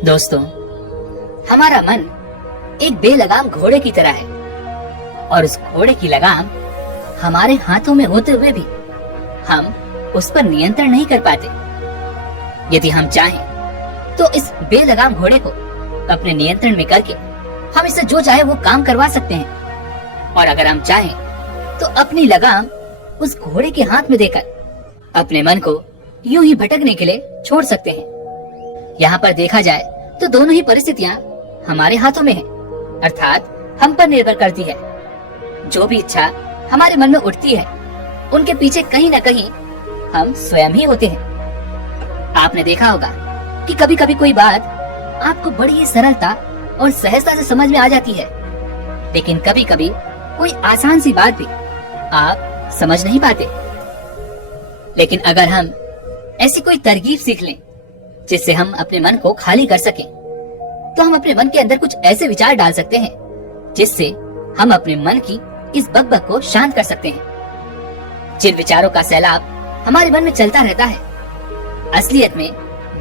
दोस्तों, हमारा मन एक बेलगाम घोड़े की तरह है और उस घोड़े की लगाम हमारे हाथों में होते हुए भी हम उस पर नियंत्रण नहीं कर पाते। यदि हम चाहें तो इस बेलगाम घोड़े को अपने नियंत्रण में करके हम इससे जो चाहे वो काम करवा सकते हैं, और अगर हम चाहें तो अपनी लगाम उस घोड़े के हाथ में देकर अपने मन को यूं ही भटकने के लिए छोड़ सकते हैं। यहाँ पर देखा जाए तो दोनों ही परिस्थितियाँ हमारे हाथों में हैं, अर्थात हम पर निर्भर करती है। जो भी इच्छा हमारे मन में उठती है उनके पीछे कहीं न कहीं हम स्वयं ही होते हैं। आपने देखा होगा कि कभी कभी कोई बात आपको बड़ी ही सरलता और सहजता से समझ में आ जाती है, लेकिन कभी कभी कोई आसान सी बात भी आप समझ नहीं पाते। लेकिन अगर हम ऐसी कोई तरकीब सीख लें जिससे हम अपने मन को खाली कर सकें, तो हम अपने मन के अंदर कुछ ऐसे विचार डाल सकते हैं जिससे हम अपने मन की इस बकबक को शांत कर सकते हैं। जिन विचारों का सैलाब हमारे मन में चलता रहता है, असलियत में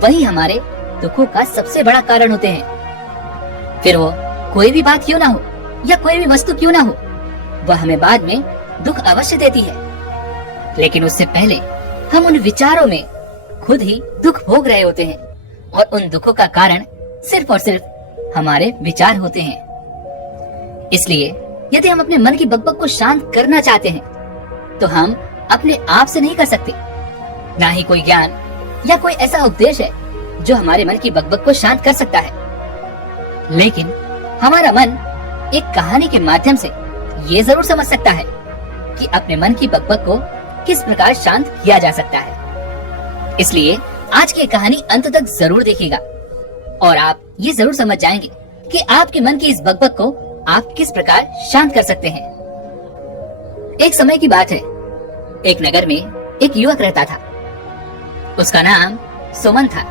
वही हमारे दुखों का सबसे बड़ा कारण होते हैं। फिर वो कोई भी बात क्यों ना हो या कोई भी वस्तु क्यों ना हो, वह हमें बाद में दुख अवश्य देती है, लेकिन उससे पहले हम उन विचारों में खुद ही दुख भोग रहे होते हैं, और उन दुखों का कारण सिर्फ और सिर्फ हमारे विचार होते हैं। इसलिए यदि हम अपने मन की बकबक को शांत करना चाहते हैं तो हम अपने आप से नहीं कर सकते। ना ही कोई ज्ञान या कोई ऐसा उपदेश है जो हमारे मन की बकबक को शांत कर सकता है, लेकिन हमारा मन एक कहानी के माध्यम से ये जरूर समझ सकता है कि अपने मन की बकबक को किस प्रकार शांत किया जा सकता है। इसलिए आज की कहानी अंत तक जरूर देखिएगा और आप ये जरूर समझ जाएंगे कि आपके मन की इस बकबक को आप किस प्रकार शांत कर सकते हैं। एक समय की बात है, एक नगर में एक युवक रहता था। उसका नाम सुमन था।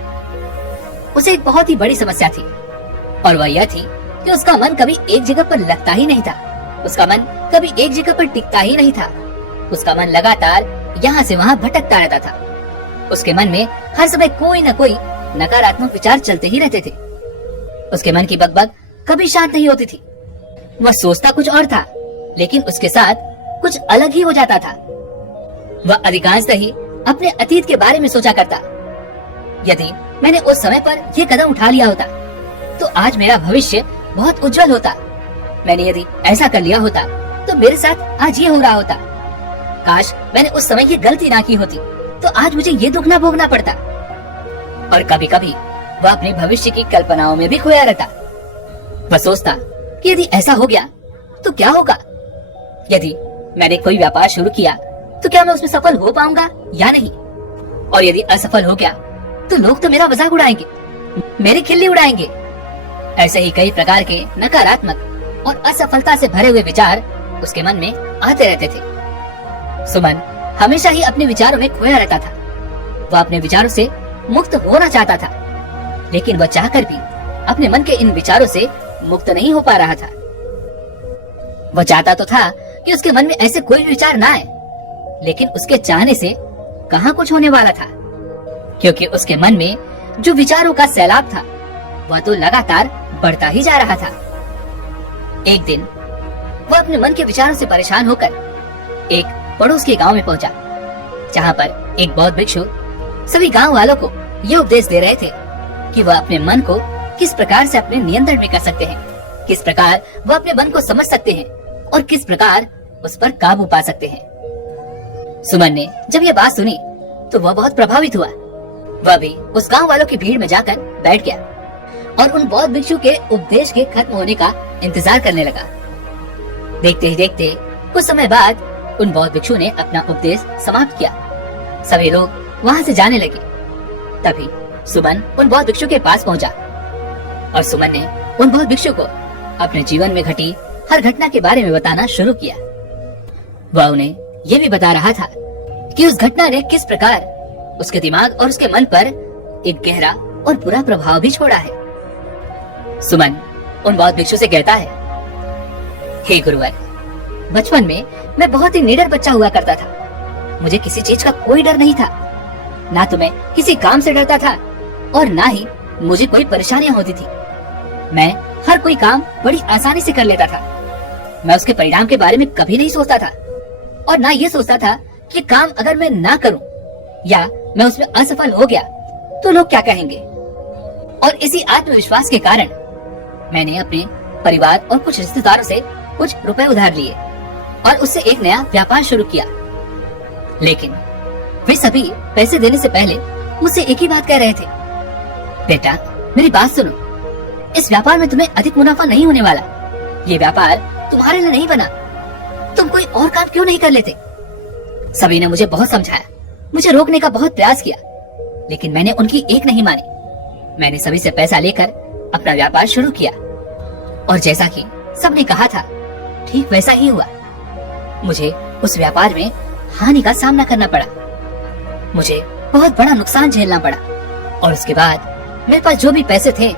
उसे एक बहुत ही बड़ी समस्या थी, और वह यह थी कि उसका मन कभी एक जगह पर लगता ही नहीं था। उसका मन कभी एक जगह पर टिकता ही नहीं था। उसका मन लगातार यहाँ से वहाँ भटकता रहता था। उसके मन में हर समय कोई न कोई नकारात्मक विचार चलते ही रहते थे। उसके मन की बकबक कभी शांत नहीं होती थी। वह सोचता कुछ और था, लेकिन उसके साथ कुछ अलग ही हो जाता था। वह अधिकांशतः ही अपने अतीत के बारे में सोचा करता। यदि मैंने उस समय पर यह कदम उठा लिया होता तो आज मेरा भविष्य बहुत उज्जवल होता। मैंने यदि ऐसा कर लिया होता तो मेरे साथ आज ये हो रहा होता। काश मैंने उस समय ये गलती ना की होती तो आज मुझे ये दुख ना भोगना पड़ता। और कभी कभी वह अपने भविष्य की कल्पनाओं में भी खोया रहता। वह सोचता कि यदि ऐसा हो गया तो क्या होगा। यदि मैंने कोई व्यापार शुरू किया तो क्या मैं उसमें सफल हो पाऊंगा या नहीं, और यदि असफल हो गया तो लोग तो मेरा मजाक उड़ाएंगे, मेरी खिल्ली उड़ाएंगे। ऐसे ही कई प्रकार के नकारात्मक और असफलता से भरे हुए विचार उसके मन में आते रहते थे। सुमन हमेशा ही अपने विचारों में खोया रहता था। वह अपने विचारों से मुक्त होना चाहता था, लेकिन वह चाहकर भी अपने मन के इन विचारों से मुक्त नहीं हो पा रहा था। वह चाहता तो था कि उसके मन में ऐसे कोई विचार ना आए, लेकिन उसके चाहने से कहाँ कुछ होने वाला था, क्योंकि उसके मन में जो विचारों का सैलाब था वह तो लगातार बढ़ता ही जा रहा था। एक दिन वह अपने मन के विचारों से परेशान होकर एक पड़ोस के गांव में पहुंचा, जहां पर एक बौद्ध भिक्षु सभी गांव वालों को ये उपदेश दे रहे थे कि वह अपने मन को किस प्रकार से अपने नियंत्रण में कर सकते हैं, किस प्रकार वह अपने मन को समझ सकते हैं और किस प्रकार उस पर काबू पा सकते हैं। सुमन ने जब यह बात सुनी तो वह बहुत प्रभावित हुआ। वह भी उस गांव वालों की भीड़ में जाकर बैठ गया और उन बौद्ध भिक्षु के उपदेश के खत्म होने का इंतजार करने लगा। देखते ही देखते कुछ समय बाद उन बौद्ध भिक्षु ने अपना उपदेश समाप्त किया। सभी लोग वहाँ से जाने लगे। तभी सुमन उन बौद्ध भिक्षु के पास पहुँचा और सुमन ने उन बौद्ध भिक्षु को अपने जीवन में घटी हर घटना के बारे में बताना शुरू किया। वह उन्हें ये भी बता रहा था कि उस घटना ने किस प्रकार उसके दिमाग और उसके मन पर एक गहरा और बुरा प्रभाव भी छोड़ा है। सुमन उन बौद्ध भिक्षु से कहता है, हे गुरुवर, बचपन में मैं बहुत ही निडर बच्चा हुआ करता था। मुझे किसी चीज का कोई डर नहीं था। ना तो मैं किसी काम से डरता था और ना ही मुझे कोई परेशानियां होती थी, मैं हर कोई काम बड़ी आसानी से कर लेता था। मैं उसके परिणाम के बारे में कभी नहीं सोचता था और ना ये सोचता था कि काम अगर मैं ना करूं या मैं उसमें असफल हो गया तो लोग क्या कहेंगे। और इसी आत्मविश्वास के कारण मैंने अपने परिवार और कुछ रिश्तेदारों से कुछ रुपए उधार लिए और उससे एक नया व्यापार शुरू किया। लेकिन वे सभी पैसे देने से पहले मुझसे एक ही बात कह रहे थे, बेटा मेरी बात सुनो, इस व्यापार में तुम्हें अधिक मुनाफा नहीं होने वाला। ये व्यापार तुम्हारे लिए नहीं बना, तुम कोई और काम क्यों नहीं कर लेते। सभी ने मुझे बहुत समझाया, मुझे रोकने का बहुत प्रयास किया, लेकिन मैंने उनकी एक नहीं मानी। मैंने सभी से पैसा लेकर अपना व्यापार शुरू किया और जैसा कि सबने कहा था ठीक वैसा ही हुआ। मुझे उस व्यापार में हानि का सामना करना पड़ा, मुझे बहुत बड़ा नुकसान झेलना पड़ा और उसके बाद मेरे पास जो भी पैसे थे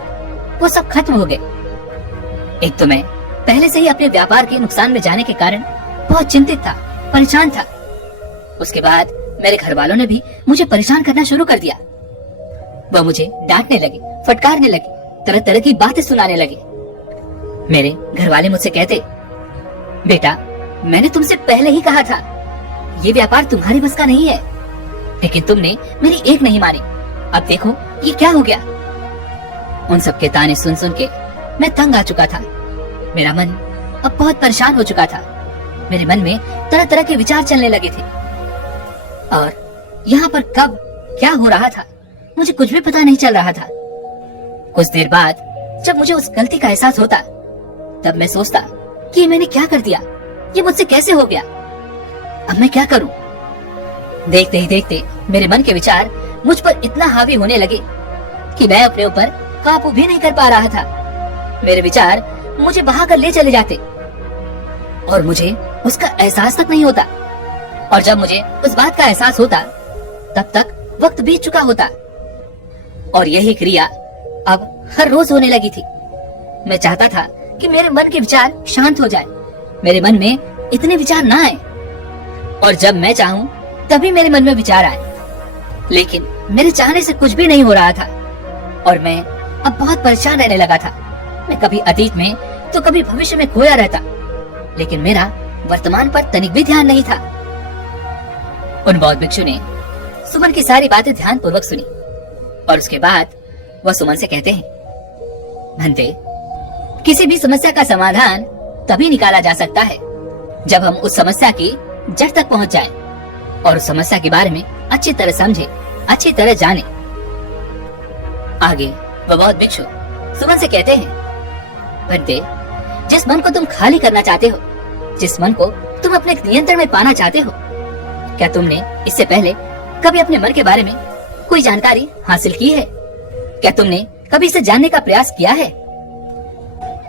वो सब खत्म हो गए। एक तो मैं पहले से ही अपने व्यापार के नुकसान में जाने के कारण बहुत चिंतित था, परेशान था। उसके बाद मेरे घर वालों ने भी मुझे परेशान करना शुरू कर दिया। वह मुझे डांटने लगे, फटकारने लगे, तरह तरह की बातें सुनाने लगे। मेरे घर वाले मुझसे कहते, बेटा मैंने तुमसे पहले ही कहा था ये व्यापार तुम्हारी बस का नहीं है, लेकिन तुमने मेरी एक नहीं मानी। अब देखो ये क्या हो गया। उन सब के ताने सुन सुन के मैं तंग आ चुका था। मेरा मन अब बहुत परेशान हो चुका था। मेरे मन में तरह तरह के विचार चलने लगे थे और यहाँ पर कब क्या हो रहा था मुझे कुछ भी पता नहीं चल रहा था। कुछ देर बाद जब मुझे उस गलती का एहसास होता तब मैं सोचता कि मैंने क्या कर दिया, ये मुझसे कैसे हो गया, अब मैं क्या करूं। देखते ही देखते मेरे मन के विचार मुझ पर इतना हावी होने लगे कि मैं अपने ऊपर काबू भी नहीं कर पा रहा था। मेरे विचार मुझे बहा कर ले चले जाते और मुझे उसका एहसास तक नहीं होता। और जब मुझे उस बात का एहसास होता तब तक वक्त बीत चुका होता और यही क्रिया अब हर रोज होने लगी थी। मैं चाहता था कि मेरे मन के विचार शांत हो जाए, मेरे मन में इतने विचार ना आए और जब मैं चाहूं तभी मेरे मन में विचार आए। लेकिन मेरे चाहने से कुछ भी नहीं हो रहा था और मैं अब बहुत परेशान रहने लगा था। मैं कभी अतीत में तो कभी भविष्य में खोया रहता, लेकिन मेरा वर्तमान पर तनिक भी ध्यान नहीं था। उन बौद्ध भिक्षु ने सुमन की सारी बातें ध्यान पूर्वक सुनी और उसके बाद वह सुमन से कहते हैं, भंते किसी भी समस्या का समाधान तभी निकाला जा सकता है जब हम उस समस्या की जड़ तक पहुंच जाएं और उस समस्या के बारे में अच्छी तरह समझे, अच्छी तरह जाने। आगे वह बौद्ध भिक्षु सुमन से कहते हैं, भंते जिस मन को तुम खाली करना चाहते हो, जिस मन को तुम अपने नियंत्रण में पाना चाहते हो, क्या तुमने इससे पहले कभी अपने मन के बारे में कोई जानकारी हासिल की है? क्या तुमने कभी इसे जानने का प्रयास किया है?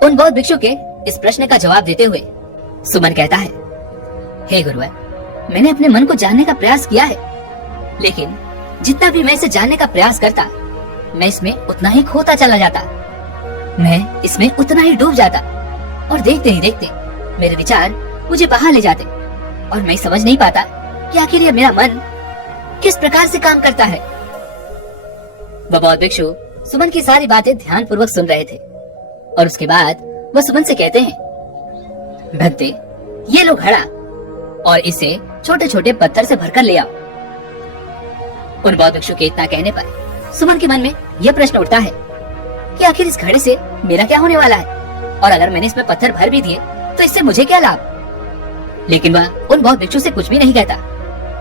उन बौद्ध भिक्षु के इस प्रश्न का जवाब देते हुए सुमन कहता है, हे गुरुवर, मैंने अपने मन को जानने का प्रयास किया है, लेकिन जितना भी मैं इसे जानने का प्रयास करता मैं इसमें उतना ही खोता चला जाता, मैं इसमें उतना ही डूब जाता और देखते ही देखते मेरे विचार मुझे बहा ले जाते और मैं समझ नहीं पाता कि आखिर ये मेरा मन किस प्रकार से काम करता है। वह बौद्ध भिक्षु सुमन की सारी बातें ध्यान पूर्वक सुन रहे थे और उसके बाद वह सुमन से कहते हैं, भंते ये लो घड़ा और इसे छोटे छोटे पत्थर से भरकर ले आओ। उन बौद्ध भिक्षु के इतना कहने पर सुमन के मन में यह प्रश्न उठता है कि आखिर इस घड़े से मेरा क्या होने वाला है और अगर मैंने इसमें पत्थर भर भी दिए तो इससे मुझे क्या लाभ। लेकिन वह उन बौद्ध भिक्षु से कुछ भी नहीं कहता।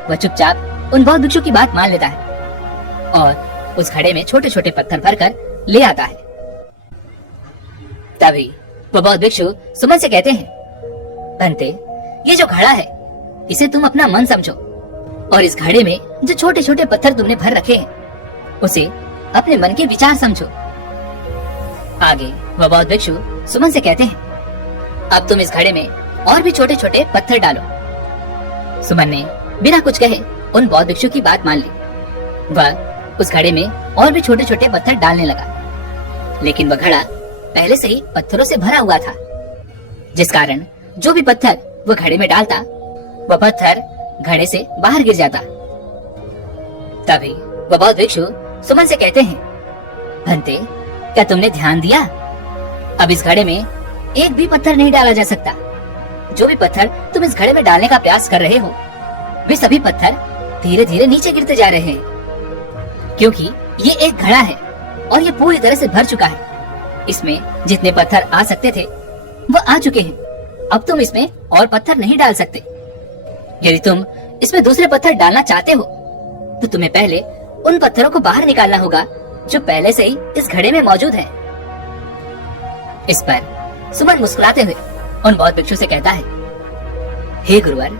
वह चुपचाप उन बौद्ध भिक्षु की बात मान लेता है और उस घड़े में छोटे छोटे पत्थर भरकर ले आता है। तभी वह बौद्ध भिक्षु सुमन से कहते हैं, भंते ये जो घड़ा है इसे तुम अपना मन समझो और इस घड़े में जो छोटे छोटे पत्थर तुमने भर रखे हैं उसे अपने मन के विचार समझो। आगे वह बौद्ध भिक्षु सुमन से कहते हैं, अब तुम इस घड़े में और भी छोटे छोटे पत्थर डालो। सुमन ने बिना कुछ कहे उन बौद्ध भिक्षु की बात मान ली। वह उस घड़े में और भी छोटे छोटे पत्थर डालने लगा, लेकिन वह घड़ा पहले से ही पत्थरों से भरा हुआ था, जिस कारण जो भी पत्थर वह घड़े में डालता वह पत्थर घड़े से बाहर गिर जाता। तभी वह बौद्ध भिक्षु सुमन से कहते हैं, भंते, क्या तुमने ध्यान दिया? अब इस घड़े में एक भी पत्थर नहीं डाला जा सकता। जो भी पत्थर तुम इस घड़े में डालने का प्रयास कर रहे हो, वे सभी पत्थर धीरे धीरे नीचे गिरते जा रहे हैं, क्योंकि ये एक घड़ा है और ये पूरी तरह से भर चुका है। इसमें जितने पत्थर आ सकते थे वो आ चुके हैं। अब तुम इसमें और पत्थर नहीं डाल सकते। यदि तुम इसमें दूसरे पत्थर डालना चाहते हो तो तुम्हें पहले उन पत्थरों को बाहर निकालना होगा जो पहले से ही इस घड़े में मौजूद है। इस पर सुमन मुस्कुराते हुए उन बौद्ध भिक्षु से कहता है, हे गुरुवर,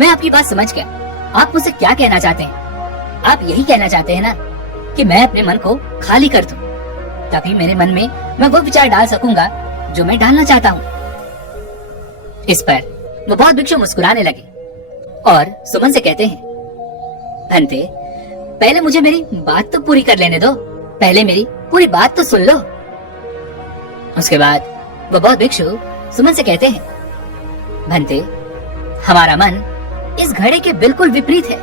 मैं आपकी बात समझ गया। आप मुझसे क्या कहना चाहते हैं? आप यही कहना चाहते हैं ना कि मैं अपने मन को खाली कर दूं, तभी मेरे मन में मैं वो विचार डाल सकूंगा जो मैं डालना चाहता हूँ। इस पर वो बौद्ध भिक्षु मुस्कुराने लगे और सुमन से कहते हैं, भंते, पहले मुझे मेरी बात तो पूरी कर लेने दो। पहले मेरी पूरी बात तो सुन लो। उसके बाद वो बौद्ध भिक्षु सुमन से कहते हैं, भंते, हमारा मन इस घड़े के बिल्कुल विपरीत है,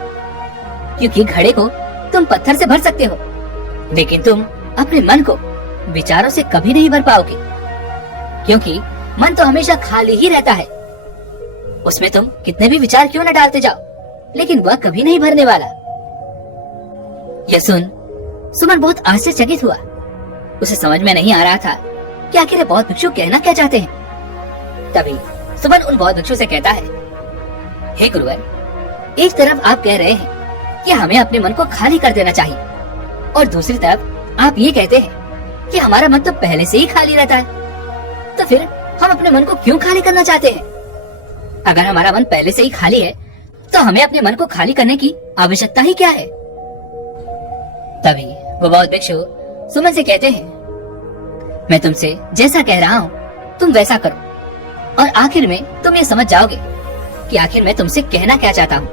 क्योंकि घड़े को तुम पत्थर से भर सकते हो, लेकिन तुम अपने मन को विचारों से कभी नहीं भर पाओगे, क्योंकि मन तो हमेशा खाली ही रहता है। उसमें तुम कितने भी विचार क्यों न डालते जाओ, लेकिन वह कभी नहीं भरने वाला। यह सुन सुमन बहुत आश्चर्यचकित हुआ। उसे समझ में नहीं आ रहा था कि आखिर ये बौद्ध भिक्षु कहना क्या चाहते हैं। तभी सुमन उन बौद्ध भिक्षु से कहता है, हे गुरुवर, एक तरफ आप कह रहे हैं कि हमें अपने मन को खाली कर देना चाहिए, और दूसरी तरफ आप ये कहते हैं कि हमारा मन तो पहले से ही खाली रहता है। तो फिर हम अपने मन को क्यों खाली करना चाहते हैं? अगर हमारा मन पहले से ही खाली है तो हमें अपने मन को खाली करने की आवश्यकता ही क्या है? तभी वो बौद्ध भिक्षु सुमन से कहते हैं, मैं तुमसे जैसा कह रहा हूँ तुम वैसा करो, और आखिर में तुम ये समझ जाओगे कि आखिर मैं तुमसे कहना क्या चाहता हूँ।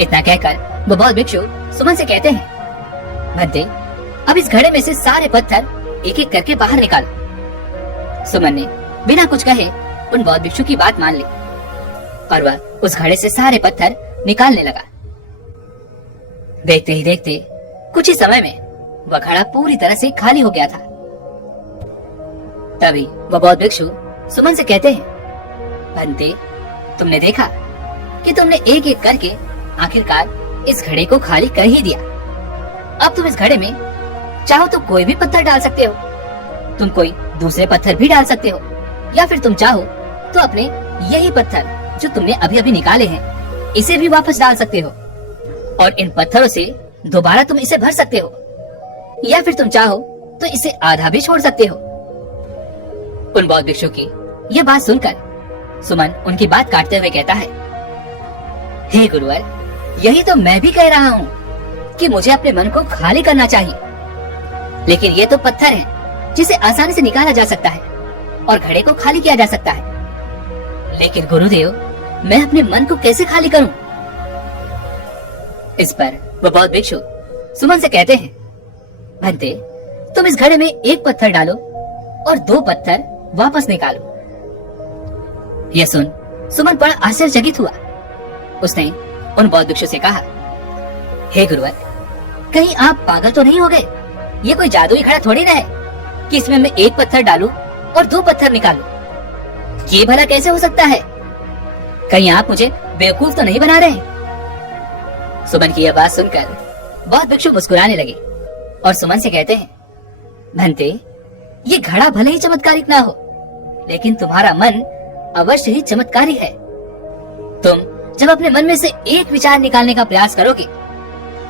इतना कहकर वो बौद्ध भिक्षु सुमन से कहते हैं, भंते, अब इस घड़े में से सारे पत्थर एक एक करके बाहर निकालो। सुमन ने बिना कुछ कहे उन बौद्ध भिक्षु की बात मान ली और वह उस घड़े से सारे पत्थर निकालने लगा। देखते ही देखते कुछ ही समय में वह घड़ा पूरी तरह से खाली हो गया था। तभी वह बौद्ध भिक्षु सुमन से कहते हैं, भंते, तुमने देखा कि तुमने एक एक करके आखिरकार इस घड़े को खाली कर ही दिया। अब तुम इस घड़े में चाहो तो कोई भी पत्थर डाल सकते हो, तुम कोई दूसरे पत्थर भी डाल सकते हो, या फिर तुम चाहो तो अपने यही पत्थर जो तुमने अभी अभी निकाले हैं इसे भी वापस डाल सकते हो, और इन पत्थरों से दोबारा तुम इसे भर सकते हो, या फिर तुम चाहो तो इसे आधा भी छोड़ सकते हो। उन बौद्ध भिक्षु की यह बात सुनकर सुमन उनकी बात काटते हुए कहता है, हे गुरुवर, यही तो मैं भी कह रहा हूँ कि मुझे अपने मन को खाली करना चाहिए, लेकिन ये तो पत्थर है जिसे आसानी से निकाला जा सकता है और घड़े को खाली किया जा सकता है, लेकिन गुरुदेव, मैं अपने मन को कैसे खाली करूं? इस पर वह बौद्ध भिक्षु सुमन से कहते हैं, भंते, तुम इस घड़े में एक पत्थर डालो और 2 पत्थर वापस निकालो। यह सुन सुमन बड़ा आश्चर्यचकित हुआ। उसने उन बौद्ध भिक्षु से कहा, हे गुरुवर, कहीं आप पागल तो नहीं हो गए? ये कोई जादुई घड़ा थोड़ी ना है कि इसमें मैं एक पत्थर डालूं और 2 पत्थर निकालूं। ये भला कैसे हो सकता है? कहीं आप मुझे बेवकूफ तो नहीं बना रहे? सुमन की यह बात सुनकर बौद्ध भिक्षु मुस्कुराने लगे और सुमन से कहते हैं, भंते, ये घड़ा भले ही चमत्कारिक ना हो, लेकिन तुम्हारा मन अवश्य ही चमत्कारी है। तुम जब अपने मन में से एक विचार निकालने का प्रयास करोगे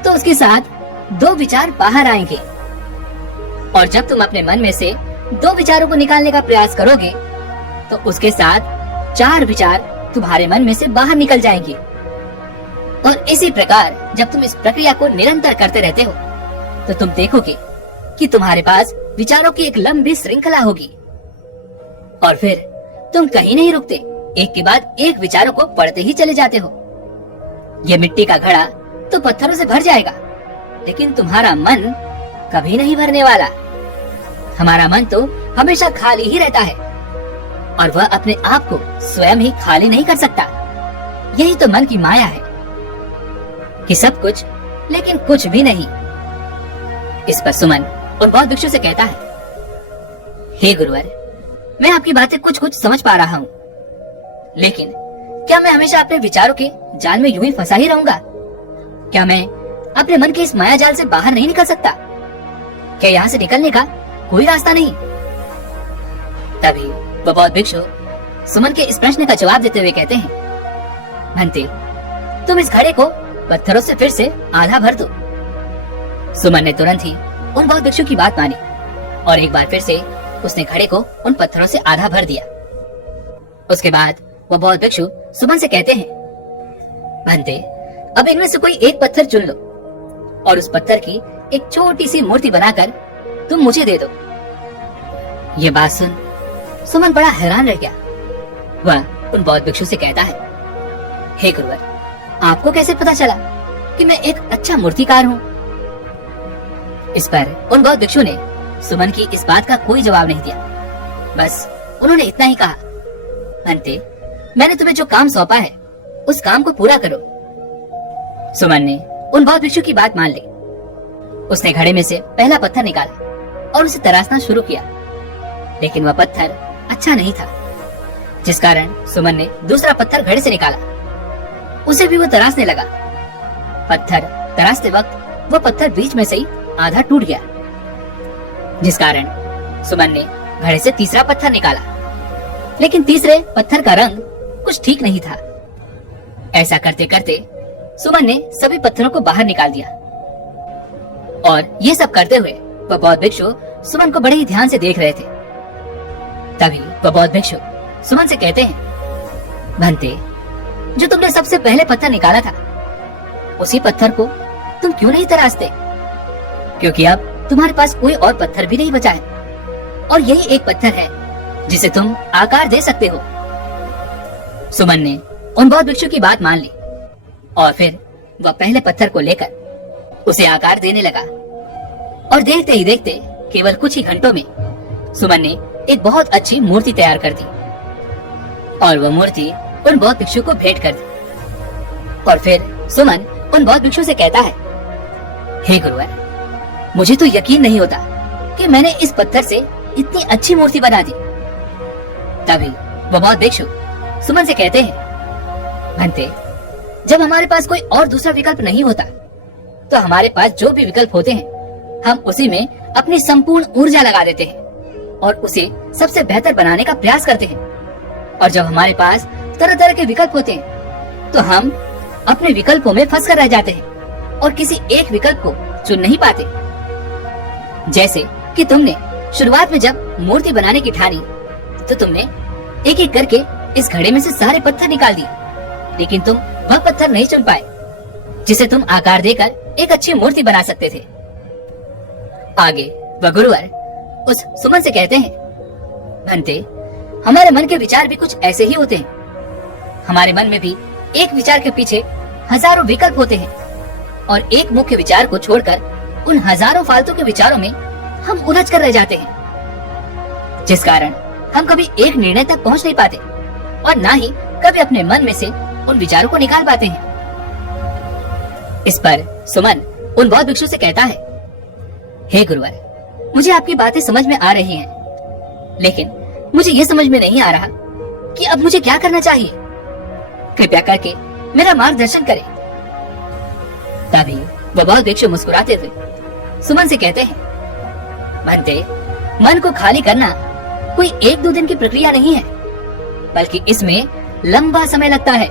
तो उसके साथ 2 विचार बाहर आएंगे, और जब तुम अपने मन में से 2 विचारों को निकालने का प्रयास करोगे तो उसके साथ 4 विचार तुम्हारे मन में से बाहर निकल जाएंगे। और इसी प्रकार जब तुम इस प्रक्रिया को निरंतर करते रहते हो तो तुम देखोगे कि तुम्हारे पास विचारों की एक लंबी श्रृंखला होगी, और फिर तुम कहीं नहीं रुकते, एक के बाद एक विचारों को पढ़ते ही चले जाते हो। ये मिट्टी का घड़ा तो पत्थरों से भर जाएगा, लेकिन तुम्हारा मन कभी नहीं भरने वाला। हमारा मन तो हमेशा खाली ही रहता है, और वह अपने आप को स्वयं ही खाली नहीं कर सकता। यही तो मन की माया है कि सब कुछ लेकिन कुछ भी नहीं। इस पर सुमन उन बौद्ध भिक्षु से कहता है, हे गुरुवर, मैं आपकी बातें कुछ कुछ समझ पा रहा हूँ, लेकिन क्या मैं हमेशा अपने विचारों के जाल में यूं ही फंसा ही रहूंगा? क्या मैं अपने मन के इस माया जाल से बाहर नहीं निकल सकता? क्या यहाँ से निकलने का कोई रास्ता नहीं? तभी वह बौद्ध भिक्षु सुमन के इस प्रश्न का जवाब देते हुए कहते हैं, भंते, तुम इस घड़े को पत्थरों से फिर से आधा भर दो। सुमन ने तुरंत ही उन बौद्ध भिक्षु की बात मानी और एक बार फिर से उसने घड़े को उन पत्थरों से आधा भर दिया। उसके बाद वह बौद्ध भिक्षु सुमन से कहते हैं, भंते, अब इनमें से कोई एक पत्थर चुन लो और उस पत्थर की एक छोटी सी मूर्ति बनाकर तुम मुझे दे दो। ये बात सुन सुमन बड़ा हैरान रह गया। वह उन बौद्ध भिक्षु से कहता है, हे गुरुवर, आपको कैसे पता चला कि मैं एक अच्छा मूर्तिकार हूँ? इस पर उन बौद्ध भिक्षु ने सुमन की इस बात का कोई जवाब नहीं दिया। बस उन्होंने इतना ही कहा, भंते, मैंने तुम्हें जो काम सौंपा है उस काम को पूरा करो। सुमन ने उन बौद्ध भिक्षु की बात मान ली। उसने घड़े में से पहला पत्थर निकाला और उसे तराशना शुरू किया, लेकिन वह पत्थर अच्छा नहीं था, जिस कारण सुमन ने दूसरा पत्थर घड़े से निकाला। उसे भी वो तराशने लगा। पत्थर तराशते वक्त वो पत्थर बीच में से ही आधा टूट गया, जिस कारण सुमन ने घड़े से तीसरा पत्थर निकाला, लेकिन तीसरे पत्थर का रंग कुछ ठीक नहीं था। ऐसा करते करते सुमन ने सभी पत्थरों को बाहर निकाल दिया और ये सब करते हुए वह बौद्ध भिक्षु सुमन को बड़े ही ध्यान से देख रहे थे। तभी वह बौद्ध भिक्षु सुमन से कहते हैं, भंते, जो तुमने सबसे पहले पत्थर निकाला था उसी पत्थर को तुम क्यों नहीं तराशते? क्योंकि अब तुम्हारे पास कोई और पत्थर भी नहीं बचा है और यही एक पत्थर है जिसे तुम आकार दे सकते हो। सुमन ने उन बौद्ध भिक्षु की बात मान ली और फिर वह पहले पत्थर को लेकर उसे आकार देने लगा और देखते ही देखते केवल कुछ ही घंटों में सुमन ने एक बहुत अच्छी मूर्ति तैयार कर दी और वह मूर्ति उन बौद्ध भिक्षु को भेंट कर दी। और फिर सुमन उन बौद्ध भिक्षु से कहता है, हे गुरुवर, मुझे तो यकीन नहीं होता कि मैंने इस पत्थर से इतनी अच्छी मूर्ति बना दी। तभी वह बौद्ध भिक्षु सुमन से कहते हैं, भंते, जब हमारे पास कोई और दूसरा विकल्प नहीं होता तो हमारे पास जो भी विकल्प होते हैं हम उसी में अपनी संपूर्ण ऊर्जा लगा देते हैं और उसे सबसे बेहतर बनाने का प्रयास करते हैं। और जब हमारे पास तरह तरह के विकल्प होते हैं तो हम अपने विकल्पों में फंस कर रह जाते हैं और किसी एक विकल्प को चुन नहीं पाते। जैसे कि तुमने शुरुआत में जब मूर्ति बनाने की ठानी तो तुमने एक एक करके इस घड़े में से सारे पत्थर निकाल दिए, लेकिन तुम वह पत्थर नहीं चुन पाए जिसे तुम आकार देकर एक अच्छी मूर्ति बना सकते थे। आगे वह गुरुवर उस सुमन से कहते हैं, भंते, हमारे मन के विचार भी कुछ ऐसे ही होते हैं। हमारे मन में भी एक विचार के पीछे हजारों विकल्प होते हैं और एक मुख्य विचार को छोड़कर उन हजारों फालतू के विचारों में हम उलझ कर रह जाते हैं, जिस कारण हम कभी एक निर्णय तक पहुंच नहीं पाते और ना ही कभी अपने मन में से उन विचारों को निकाल पाते हैं। इस पर सुमन उन बौद्ध भिक्षु से कहता है, हे गुरुवर, मुझे आपकी बातें समझ में आ रही हैं, लेकिन मुझे ये समझ में नहीं आ रहा कि अब मुझे क्या करना चाहिए। कृपया करके मेरा मार्गदर्शन करें। तभी वह बौद्ध भिक्षु मुस्कुराते हुए सुमन से कहते हैं, भंते, मन को खाली करना कोई एक दो दिन की प्रक्रिया नहीं है, बल्कि इसमें लंबा समय लगता है।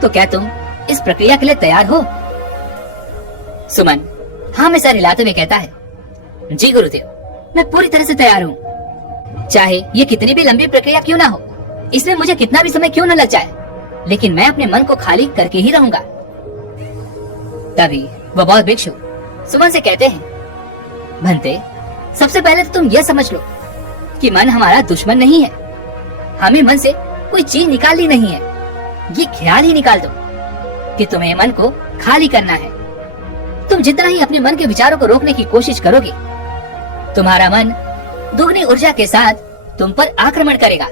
तो क्या तुम इस प्रक्रिया के लिए तैयार हो? सुमन हाँ में सर हिलाते हुए कहता है, जी गुरुदेव, मैं पूरी तरह से तैयार हूँ। चाहे ये कितनी भी लंबी प्रक्रिया क्यों ना हो, इसमें मुझे कितना भी समय क्यों न लग जाए, लेकिन मैं अपने मन को खाली करके ही रहूंगा। तभी वह बौद्ध भिक्षु सुमन से कहते हैं, भंते, सबसे पहले तो तुम यह समझ लो कि मन हमारा दुश्मन नहीं है। हमें मन से कोई चीज निकालनी नहीं है। ये ख्याल ही निकाल दो कि तुम्हें मन को खाली करना है। तुम जितना ही अपने मन के विचारों को रोकने की कोशिश करोगे, तुम्हारा मन दुगनी ऊर्जा के साथ तुम पर आक्रमण करेगा।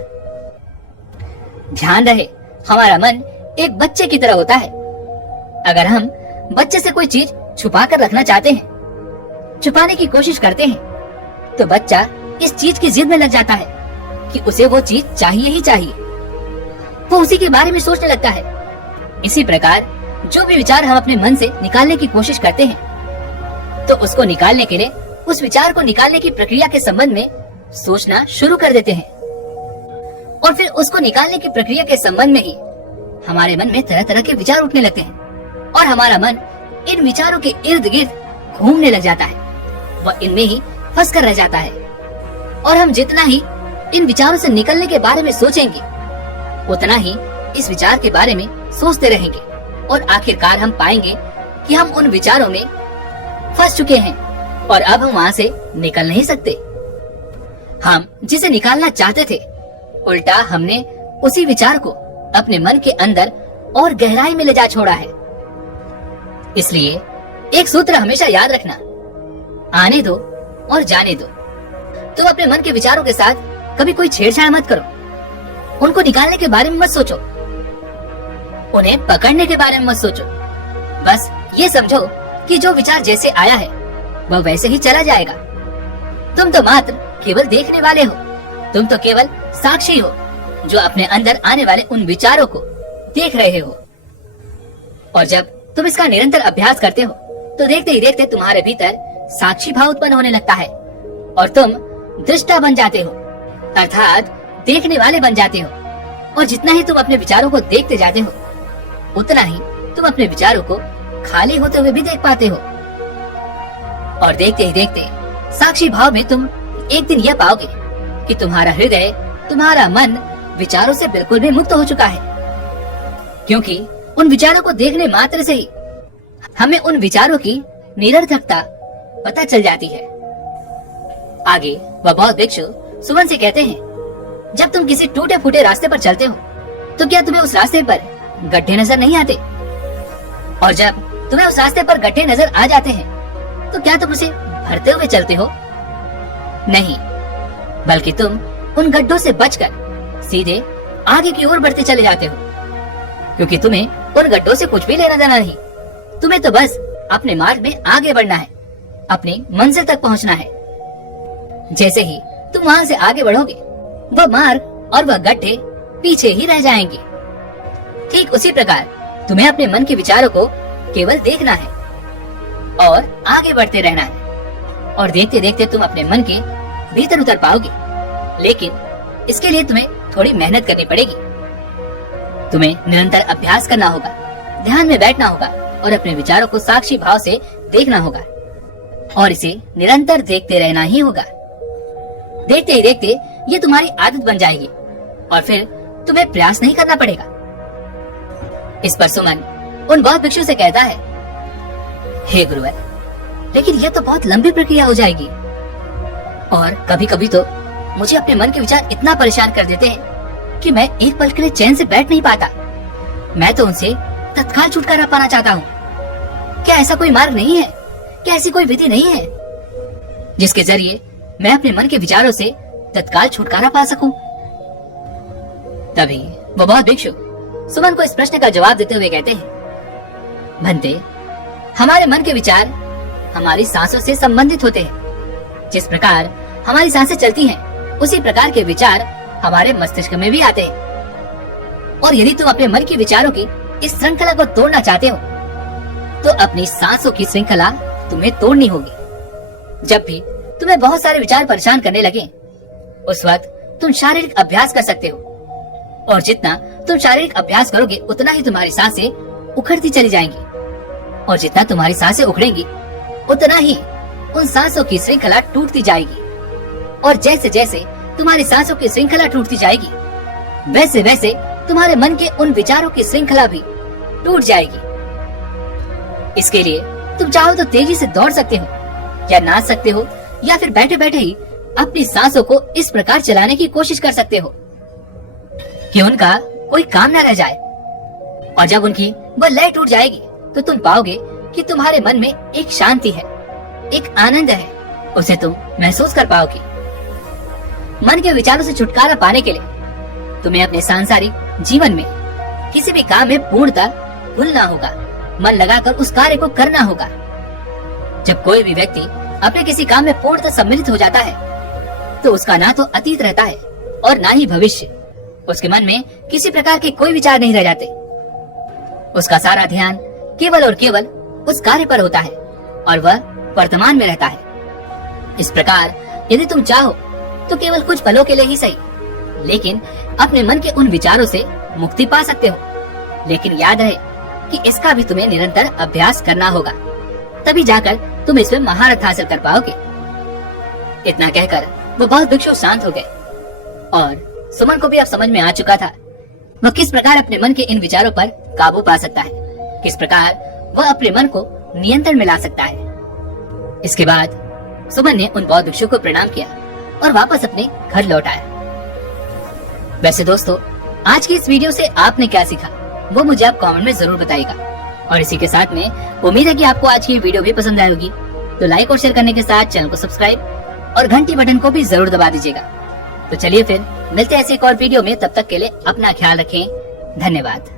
ध्यान रहे, हमारा मन एक बच्चे की तरह होता है। अगर हम बच्चे से कोई चीज छुपा कर रखना चाहते हैं छुपाने की कोशिश करते हैं तो बच्चा इस चीज की जिद में लग जाता है कि उसे वो चीज चाहिए ही चाहिए। वो उसी के बारे में सोचने लगता है। इसी प्रकार जो भी विचार हम अपने मन से निकालने की कोशिश करते हैं तो उसको निकालने के लिए उस विचार को निकालने की प्रक्रिया के संबंध में सोचना शुरू कर देते हैं और फिर उसको निकालने की प्रक्रिया के संबंध में ही हमारे मन में तरह तरह के विचार उठने लगते हैं और हमारा मन इन विचारों के इर्द गिर्द घूमने लग जाता है। वह इनमें ही फंस कर रह जाता है और हम जितना ही इन विचारों से निकलने के बारे में सोचेंगे उतना ही इस विचार के बारे में सोचते रहेंगे और आखिरकार हम पाएंगे कि हम उन विचारों में फंस चुके हैं और अब हम वहाँ से निकल नहीं सकते। हम जिसे निकालना चाहते थे उल्टा हमने उसी विचार को अपने मन के अंदर और गहराई में ले जा छोड़ा है। इसलिए एक सूत्र हमेशा याद रखना, आने दो और जाने दो। तुम अपने मन के विचारों के साथ कभी कोई छेड़छाड़ मत करो, उनको निकालने के बारे में मत सोचो, उन्हें पकड़ने के बारे में मत सोचो। बस ये समझो कि जो विचार जैसे आया है वह वैसे ही चला जाएगा। तुम तो मात्र केवल देखने वाले हो, तुम तो केवल साक्षी हो जो अपने अंदर आने वाले उन विचारों को देख रहे हो। और जब तुम इसका निरंतर अभ्यास करते हो तो देखते ही देखते तुम्हारे भीतर साक्षी भाव उत्पन्न होने लगता है और तुम दृष्टा बन जाते हो, अर्थात देखने वाले बन जाते हो। और जितना ही तुम अपने विचारों को देखते जाते हो उतना ही तुम अपने विचारों को खाली होते हुए भी देख पाते हो। और देखते ही देखते साक्षी भाव में तुम एक दिन यह पाओगे कि तुम्हारा हृदय, तुम्हारा मन विचारों से बिल्कुल भी मुक्त हो चुका है, क्योंकि उन विचारों को देखने मात्र से ही हमें उन विचारों की निरर्थकता पता चल जाती है। आगे वह बौद्ध भिक्षु सुमन से कहते हैं, जब तुम किसी टूटे फूटे रास्ते पर चलते हो तो क्या तुम्हें उस रास्ते पर गड्ढे नजर नहीं आते? और जब तुम्हें उस रास्ते पर गड्ढे नजर आ जाते हैं तो क्या तुम उसे भरते हुए चलते हो? नहीं, बल्कि तुम उन गड्ढों से बचकर सीधे आगे की ओर बढ़ते चले जाते हो, क्योंकि तुम्हें उन गड्ढों से कुछ भी लेना देना नहीं। तुम्हें तो बस अपने मार्ग में आगे बढ़ना है, अपनी मंजिल तक पहुंचना है। जैसे ही तुम वहां से आगे बढ़ोगे वह मार्ग और वह गड्ढे पीछे ही रह जाएंगे। ठीक उसी प्रकार तुम्हें अपने मन के विचारों को केवल देखना है और आगे बढ़ते रहना है और देखते देखते तुम अपने मन के भीतर उतर पाओगे। लेकिन इसके लिए तुम्हें थोड़ी मेहनत करनी पड़ेगी। तुम्हें निरंतर अभ्यास करना होगा, ध्यान में बैठना होगा और अपने विचारों को साक्षी भाव से देखना होगा और इसे निरंतर देखते रहना ही होगा। देखते ही देखते ये तुम्हारी आदत बन जाएगी और फिर तुम्हें प्रयास नहीं करना पड़ेगा। इस पर सुमन उन बौद्ध भिक्षु से कहता है, हे गुरुवर, लेकिन यह तो बहुत लंबी प्रक्रिया हो जाएगी और कभी कभी तो मुझे अपने मन के विचार इतना परेशान कर देते हैं कि मैं एक पल के लिए चैन से बैठ नहीं पाता। मैं तो उनसे तत्काल छुटकारा पाना चाहता हूँ। क्या ऐसा कोई मार्ग नहीं है? क्या ऐसी कोई विधि नहीं है जिसके जरिए मैं अपने मन के विचारों से तत्काल छुटकारा पा सकूं? तभी वो बौद्ध भिक्षु सुमन को इस प्रश्न का जवाब देते हुए कहते हैं, भंते, हमारे मन के विचार हमारी सांसों से संबंधित होते हैं। जिस प्रकार हमारी सांसें चलती हैं, उसी प्रकार के विचार हमारे मस्तिष्क में भी आते हैं। और यदि तुम अपने मन के विचारों की इस श्रृंखला को तोड़ना चाहते हो तो अपनी सांसों की श्रृंखला तुम्हें तोड़नी होगी। जब भी तुम्हें बहुत सारे विचार परेशान करने लगे उस वक्त तुम शारीरिक अभ्यास कर सकते हो और जितना तुम शारीरिक अभ्यास करोगे उतना ही तुम्हारी सांसें उखड़ती चली जाएंगी और जितना तुम्हारी सांसें उखड़ेंगी उतना ही उन सांसों की श्रृंखला टूटती जाएगी और जैसे जैसे तुम्हारी सांसों की श्रृंखला टूटती जाएगी वैसे वैसे तुम्हारे मन के उन विचारों की श्रृंखला भी टूट जाएगी। इसके लिए तुम चाहो तो तेजी से दौड़ सकते हो या नाच सकते हो या फिर बैठे बैठे ही अपनी सांसों को इस प्रकार चलाने की कोशिश कर सकते हो कि उनका कोई काम न रह जाए। और जब उनकी वह लय टूट जाएगी तो तुम पाओगे कि तुम्हारे मन में एक शांति है, एक आनंद है, उसे तुम महसूस कर पाओगे। मन के विचारों से छुटकारा पाने के लिए तुम्हें अपने सांसारिक जीवन में किसी भी काम में पूर्णता भूलना होगा, मन लगाकर उस कार्य को करना होगा। जब कोई भी व्यक्ति अपने किसी काम में पूर्णतः सम्मिलित हो जाता है तो उसका ना तो अतीत रहता है और ना ही भविष्य। उसके मन में किसी प्रकार के कोई विचार नहीं रह जाते। उसका सारा ध्यान केवल और केवल उस कार्य पर होता है और वह वर्तमान में रहता है। इस प्रकार यदि तुम चाहो तो केवल कुछ पलों के लिए ही सही, लेकिन अपने मन के उन विचारों से मुक्ति पा सकते हो। लेकिन याद रहे कि इसका भी तुम्हें निरंतर अभ्यास करना होगा, तभी जाकर तुम इसमें महारत हासिल कर पाओगे। इतना कहकर वो बहुत भिक्षु शांत हो गए और सुमन को भी अब समझ में आ चुका था वह किस प्रकार अपने मन के इन विचारों पर काबू पा सकता है, किस प्रकार वह अपने मन को नियंत्रण में ला सकता है। इसके बाद सुमन ने उन बौद्ध भिक्षु को प्रणाम किया और वापस अपने घर लौट आया। वैसे दोस्तों, आज की इस वीडियो से आपने क्या सीखा वो मुझे आप कमेंट में जरूर बताइएगा। और इसी के साथ में उम्मीद है कि आपको आज की वीडियो भी पसंद आई होगी। तो लाइक और शेयर करने के साथ चैनल को सब्सक्राइब और घंटी बटन को भी जरूर दबा दीजिएगा। तो चलिए फिर मिलते हैं ऐसे एक और वीडियो में, तब तक के लिए अपना ख्याल रखें। धन्यवाद।